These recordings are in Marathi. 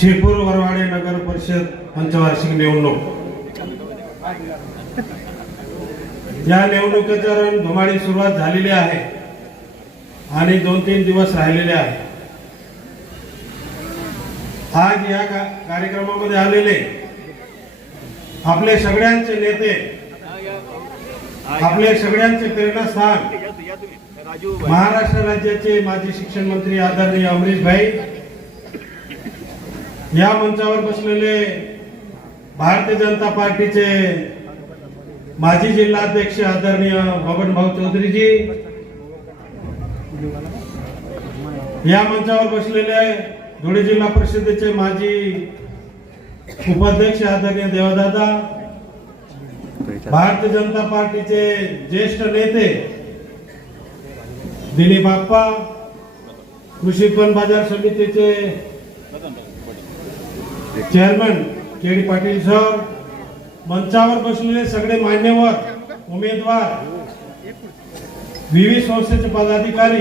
शिरपूर वरवाडे नगर परिषद पंचवार्षिक निवडणूक. या निवडणुकीचा रणधुमाळी सुरुवात झालेली आहे आणि दोन तीन दिवस राहिलेले आहे. आज या कार्यक्रमामध्ये आलेले आपले सगळ्यांचे नेते आपले सगळ्यांचे प्रेरणास्थान महाराष्ट्र राज्याचे माजी शिक्षण मंत्री आदरणीय अमरीश भाई या मंचावर बसलेले भारतीय जनता पार्टीचे माजी जिल्हाध्यक्ष आदरणीय बबन भाऊ चौधरीजी या मंचावर बसलेले धुळे जिल्हा परिषदेचे माजी उपाध्यक्ष आदरणीय देवदादा भारतीय जनता पार्टीचे ज्येष्ठ नेते दिलीप बाप्पा कृषी उत्पन्न बाजार समितीचे chairman K D Patil sir मंचावर बसलेले सगळे मान्यवर उमेदवार विविध संस्थेचे पदाधिकारी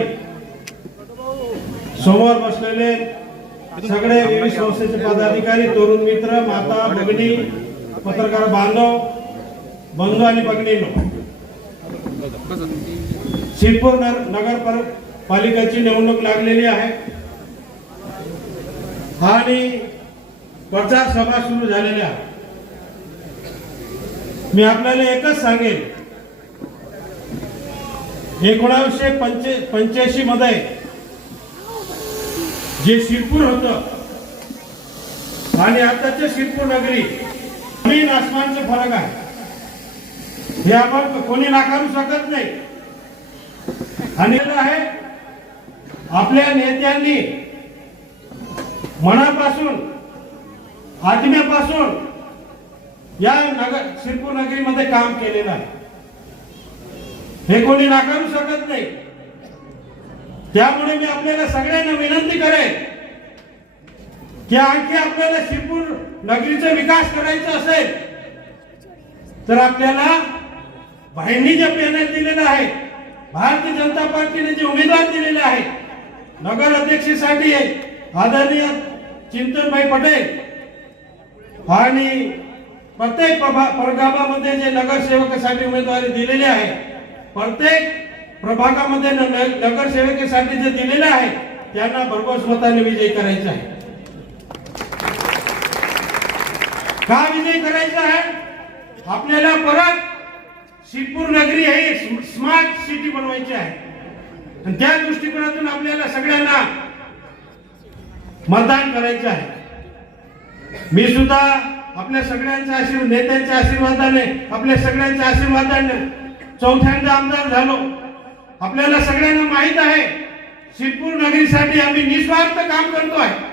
समोर बसलेले सगळे विविध संस्थेचे पदाधिकारी तरुण मित्र माता भगिनी पत्रकार बांधव बंधू आणि भगिनींनो. शिरपूर नगर नगर पालिकेची निवडणूक लागलेली आहे. आणि प्रचार सभा सुरू झालेल्या. मी आपल्याला एकच सांगेन. एकोणावीसशे पंचे पंच्याऐंशी मध्ये जे शिरपूर होत आणि आताचे शिरपूर नगरी जमीन आसमानचे फरक आहे हे आपण कोणी नाकारू शकत नाही. आणि आहे आपल्या नेत्यांनी मनापासून आत्म्यापासून या नगर शिरपूर नगरीमध्ये काम केलेलं आहे. हे कोणी नाकारू शकत नाही. त्यामुळे मी आपल्याला सगळ्यांना विनंती करेन की आणखी आपल्याला शिरपूर नगरीचा विकास करायचा असेल तर आपल्याला भाईंनी जे पॅनल दिलेलं आहे भारतीय जनता पार्टीने जे उमेदवार दिलेले आहे नगर अध्यक्षेसाठी आदरणीय चिंतनभाई पटेल आणि प्रत्येक प्रभा- प्रभागामध्ये जे नगरसेवकासाठी उमेदवारी दिलेली आहे प्रत्येक प्रभागामध्ये न- नगरसेवकासाठी जे दिलेले आहे त्यांना भरघोस मताने विजयी करायचा आहे. का विजय करायचा आहे? आपल्याला परत शिरपूर नगरी हे स्म- स्मार्ट सिटी बनवायची आहे. आणि त्या दृष्टिकोनातून आपल्याला सगळ्यांना मतदान करायचं आहे. मी सुद्धा आपल्या सगळ्यांच्या आशीर्वाद नेत्यांच्या आशीर्वादाने आपल्या सगळ्यांच्या आशीर्वादाने चौथ्यांदा आमदार झालो. आपल्याला सगळ्यांना माहीत आहे शिरपूर नगरीसाठी आम्ही निस्वार्थ काम करतो आहे